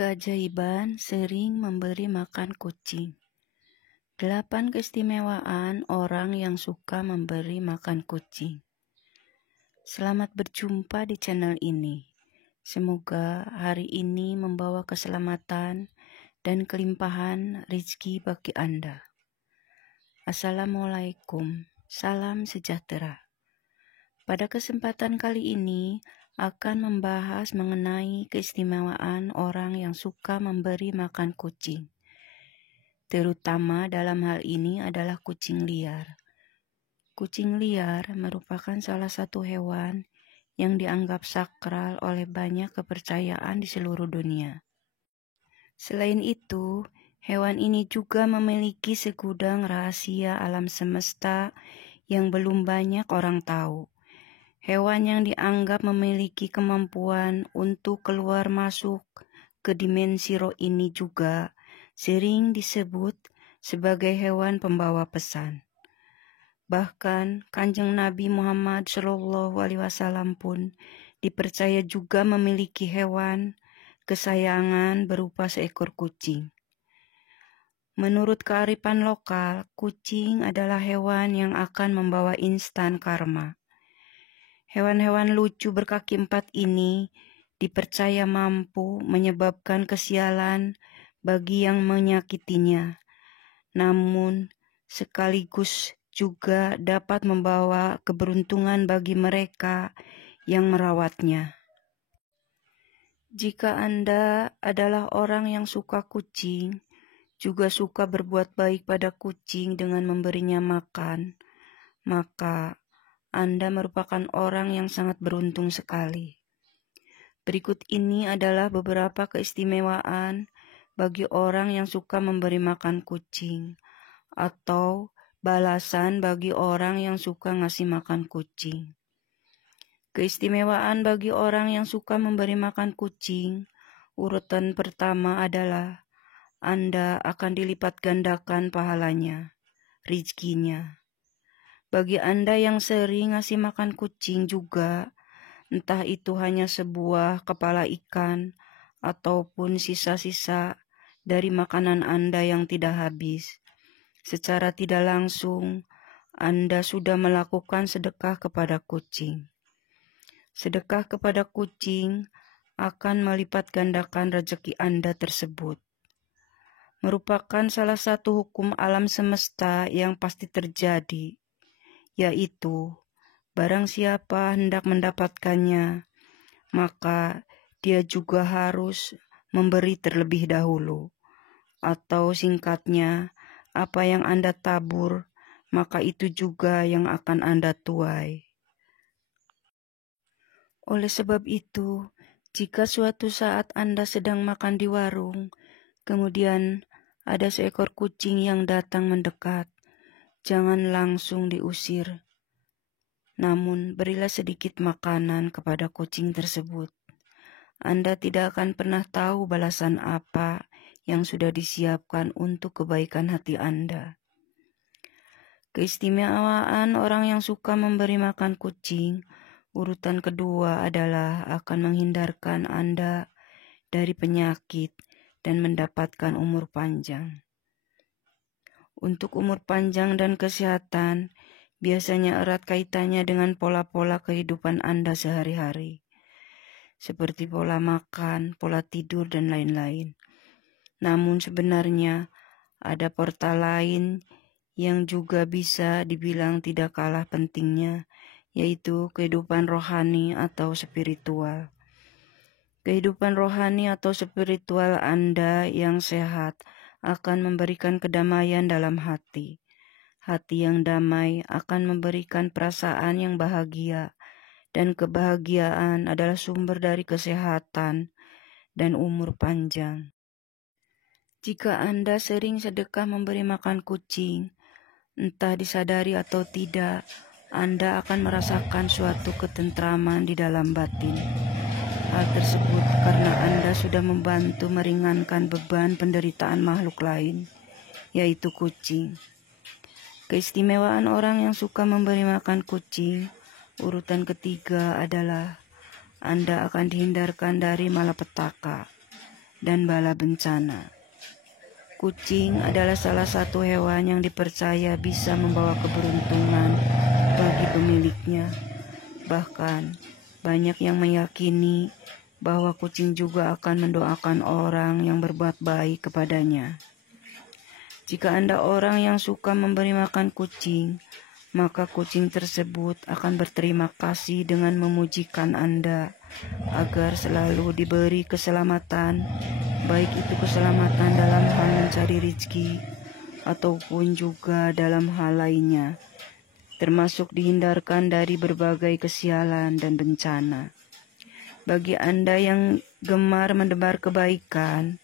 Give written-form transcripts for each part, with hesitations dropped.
Keajaiban sering memberi makan kucing. 8 keistimewaan orang yang suka memberi makan kucing. Selamat berjumpa di channel ini. Semoga hari ini membawa keselamatan dan kelimpahan rezeki bagi Anda. Assalamualaikum, salam sejahtera. Pada kesempatan kali ini akan membahas mengenai keistimewaan orang yang suka memberi makan kucing. Terutama dalam hal ini adalah kucing liar. Kucing liar merupakan salah satu hewan yang dianggap sakral oleh banyak kepercayaan di seluruh dunia. Selain itu, hewan ini juga memiliki segudang rahasia alam semesta yang belum banyak orang tahu. Hewan yang dianggap memiliki kemampuan untuk keluar masuk ke dimensi roh ini juga sering disebut sebagai hewan pembawa pesan. Bahkan Kanjeng Nabi Muhammad SAW pun dipercaya juga memiliki hewan kesayangan berupa seekor kucing. Menurut kearifan lokal, kucing adalah hewan yang akan membawa instan karma. Hewan-hewan lucu berkaki 4 ini dipercaya mampu menyebabkan kesialan bagi yang menyakitinya, namun sekaligus juga dapat membawa keberuntungan bagi mereka yang merawatnya. Jika Anda adalah orang yang suka kucing, juga suka berbuat baik pada kucing dengan memberinya makan, maka Anda merupakan orang yang sangat beruntung sekali. Berikut ini adalah beberapa keistimewaan bagi orang yang suka memberi makan kucing, atau balasan bagi orang yang suka ngasih makan kucing. Keistimewaan bagi orang yang suka memberi makan kucing, urutan pertama adalah Anda akan dilipat gandakan pahalanya, rezekinya. Bagi Anda yang sering ngasih makan kucing juga, entah itu hanya sebuah kepala ikan ataupun sisa-sisa dari makanan Anda yang tidak habis, secara tidak langsung Anda sudah melakukan sedekah kepada kucing. Sedekah kepada kucing akan melipat gandakan rezeki Anda tersebut. Merupakan salah satu hukum alam semesta yang pasti terjadi, yaitu barang siapa hendak mendapatkannya, maka dia juga harus memberi terlebih dahulu. Atau singkatnya, apa yang Anda tabur, maka itu juga yang akan Anda tuai. Oleh sebab itu, jika suatu saat Anda sedang makan di warung, kemudian ada seekor kucing yang datang mendekat, jangan langsung diusir. Namun, berilah sedikit makanan kepada kucing tersebut. Anda tidak akan pernah tahu balasan apa yang sudah disiapkan untuk kebaikan hati Anda. Keistimewaan orang yang suka memberi makan kucing, urutan kedua adalah akan menghindarkan Anda dari penyakit dan mendapatkan umur panjang. Untuk umur panjang dan kesehatan, biasanya erat kaitannya dengan pola-pola kehidupan Anda sehari-hari, seperti pola makan, pola tidur, dan lain-lain. Namun sebenarnya ada portal lain yang juga bisa dibilang tidak kalah pentingnya, yaitu kehidupan rohani atau spiritual. Kehidupan rohani atau spiritual Anda yang sehat akan memberikan kedamaian dalam hati. Hati yang damai akan memberikan perasaan yang bahagia, dan kebahagiaan adalah sumber dari kesehatan dan umur panjang. Jika Anda sering sedekah memberi makan kucing, entah disadari atau tidak, Anda akan merasakan suatu ketentraman di dalam batin. Hal tersebut karena Anda sudah membantu meringankan beban penderitaan makhluk lain, yaitu kucing. Keistimewaan orang yang suka memberi makan kucing, urutan ketiga adalah Anda akan dihindarkan dari malapetaka. dan bala bencana. Kucing adalah salah satu hewan yang dipercaya bisa membawa keberuntungan bagi pemiliknya. Bahkan, banyak yang meyakini bahwa kucing juga akan mendoakan orang yang berbuat baik kepadanya. Jika Anda orang yang suka memberi makan kucing, maka kucing tersebut akan berterima kasih dengan memujikan Anda agar selalu diberi keselamatan, baik itu keselamatan dalam hal mencari rezeki ataupun juga dalam hal lainnya, termasuk dihindarkan dari berbagai kesialan dan bencana. Bagi Anda yang gemar menebar kebaikan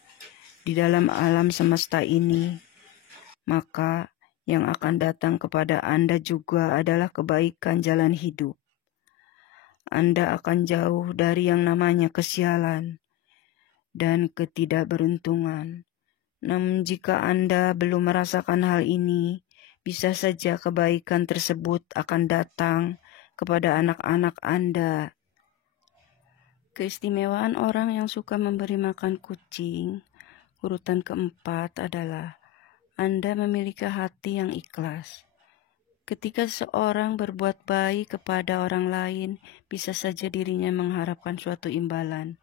di dalam alam semesta ini, maka yang akan datang kepada Anda juga adalah kebaikan jalan hidup. Anda akan jauh dari yang namanya kesialan dan ketidakberuntungan. Namun jika Anda belum merasakan hal ini, bisa saja kebaikan tersebut akan datang kepada anak-anak Anda. Keistimewaan orang yang suka memberi makan kucing, urutan keempat adalah Anda memiliki hati yang ikhlas. Ketika seseorang berbuat baik kepada orang lain, bisa saja dirinya mengharapkan suatu imbalan.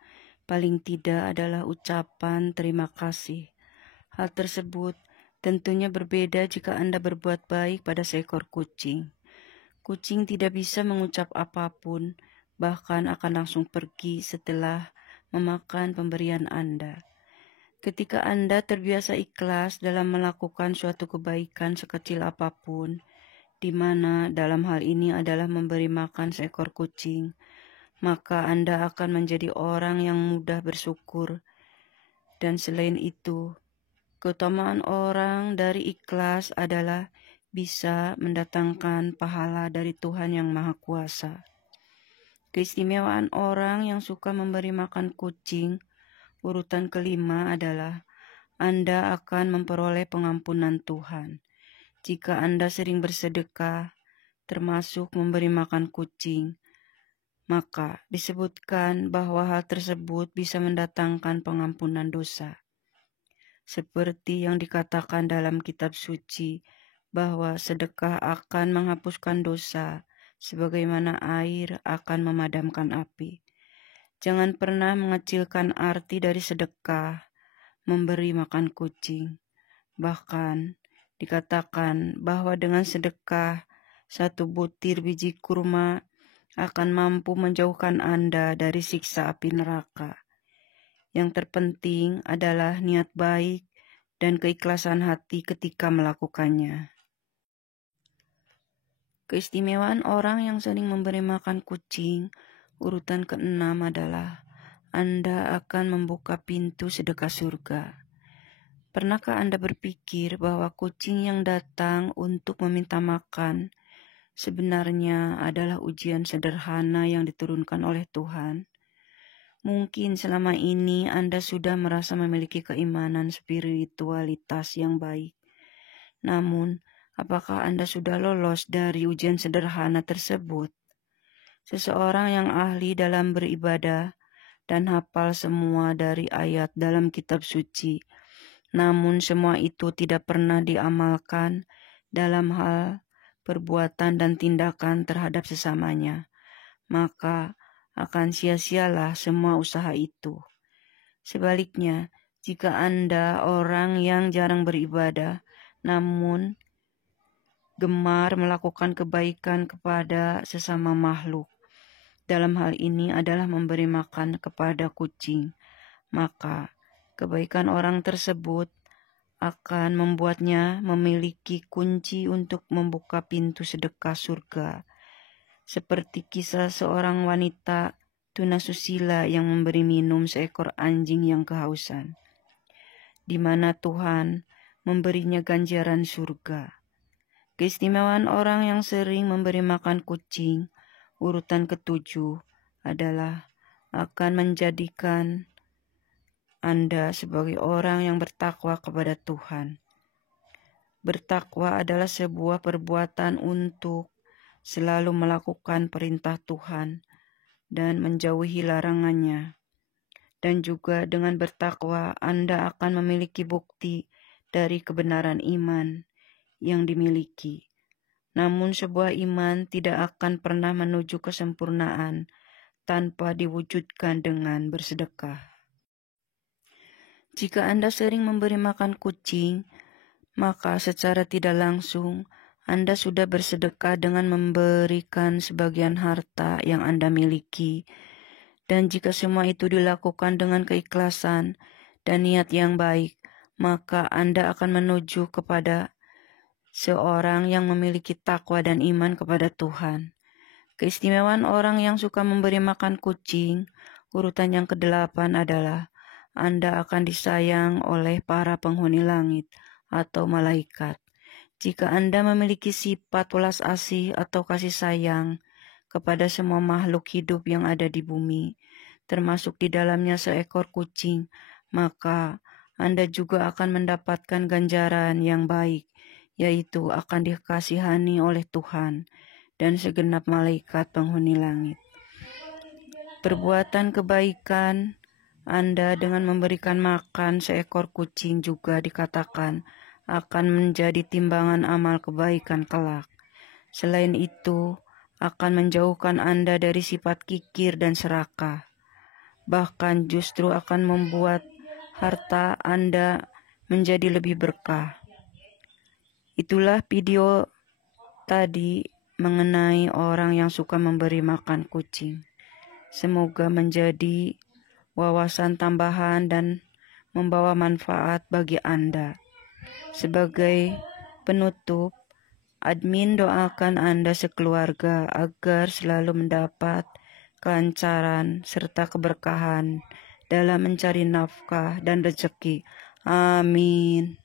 Paling tidak adalah ucapan terima kasih. Hal tersebut tentunya berbeda jika Anda berbuat baik pada seekor kucing. Kucing tidak bisa mengucap apapun, bahkan akan langsung pergi setelah memakan pemberian Anda. Ketika Anda terbiasa ikhlas dalam melakukan suatu kebaikan sekecil apapun, di mana dalam hal ini adalah memberi makan seekor kucing, maka Anda akan menjadi orang yang mudah bersyukur. Dan selain itu, keutamaan orang dari ikhlas adalah bisa mendatangkan pahala dari Tuhan yang Maha Kuasa. Keistimewaan orang yang suka memberi makan kucing, urutan kelima adalah Anda akan memperoleh pengampunan Tuhan. Jika Anda sering bersedekah, termasuk memberi makan kucing, maka disebutkan bahwa hal tersebut bisa mendatangkan pengampunan dosa. Seperti yang dikatakan dalam kitab suci, bahwa sedekah akan menghapuskan dosa, sebagaimana air akan memadamkan api. Jangan pernah mengecilkan arti dari sedekah, memberi makan kucing. Bahkan dikatakan bahwa dengan sedekah, 1 butir biji kurma akan mampu menjauhkan Anda dari siksa api neraka. Yang terpenting adalah niat baik dan keikhlasan hati ketika melakukannya. Keistimewaan orang yang sering memberi makan kucing, urutan keenam adalah Anda akan membuka pintu sedekah surga. Pernahkah Anda berpikir bahwa kucing yang datang untuk meminta makan sebenarnya adalah ujian sederhana yang diturunkan oleh Tuhan? Mungkin selama ini Anda sudah merasa memiliki keimanan spiritualitas yang baik. Namun, apakah Anda sudah lolos dari ujian sederhana tersebut? Seseorang yang ahli dalam beribadah dan hafal semua dari ayat dalam kitab suci, namun semua itu tidak pernah diamalkan dalam hal perbuatan dan tindakan terhadap sesamanya, maka akan sia-sialah semua usaha itu. Sebaliknya, jika Anda orang yang jarang beribadah, namun gemar melakukan kebaikan kepada sesama makhluk, dalam hal ini adalah memberi makan kepada kucing, maka kebaikan orang tersebut akan membuatnya memiliki kunci untuk membuka pintu sedekah surga. Seperti kisah seorang wanita tunasusila yang memberi minum seekor anjing yang kehausan, di mana Tuhan memberinya ganjaran surga. Keistimewaan orang yang sering memberi makan kucing, urutan ketujuh, adalah akan menjadikan Anda sebagai orang yang bertakwa kepada Tuhan. Bertakwa adalah sebuah perbuatan untuk selalu melakukan perintah Tuhan dan menjauhi larangannya. dan juga dengan bertakwa Anda akan memiliki bukti dari kebenaran iman yang dimiliki. Namun sebuah iman tidak akan pernah menuju kesempurnaan tanpa diwujudkan dengan bersedekah. Jika Anda sering memberi makan kucing, maka secara tidak langsung Anda sudah bersedekah dengan memberikan sebagian harta yang Anda miliki. Dan jika semua itu dilakukan dengan keikhlasan dan niat yang baik, maka Anda akan menuju kepada seorang yang memiliki takwa dan iman kepada Tuhan. Keistimewaan orang yang suka memberi makan kucing, urutan yang ke-8 adalah Anda akan disayang oleh para penghuni langit atau malaikat. Jika Anda memiliki sifat welas asih atau kasih sayang kepada semua makhluk hidup yang ada di bumi, termasuk di dalamnya seekor kucing, maka Anda juga akan mendapatkan ganjaran yang baik, yaitu akan dikasihani oleh Tuhan dan segenap malaikat penghuni langit. Perbuatan kebaikan Anda dengan memberikan makan seekor kucing juga dikatakan akan menjadi timbangan amal kebaikan kelak. Selain itu, akan menjauhkan Anda dari sifat kikir dan serakah. Bahkan justru akan membuat harta Anda menjadi lebih berkah. Itulah video tadi mengenai orang yang suka memberi makan kucing. Semoga menjadi wawasan tambahan dan membawa manfaat bagi Anda. Sebagai penutup, admin doakan Anda sekeluarga agar selalu mendapat kelancaran serta keberkahan dalam mencari nafkah dan rezeki. Amin.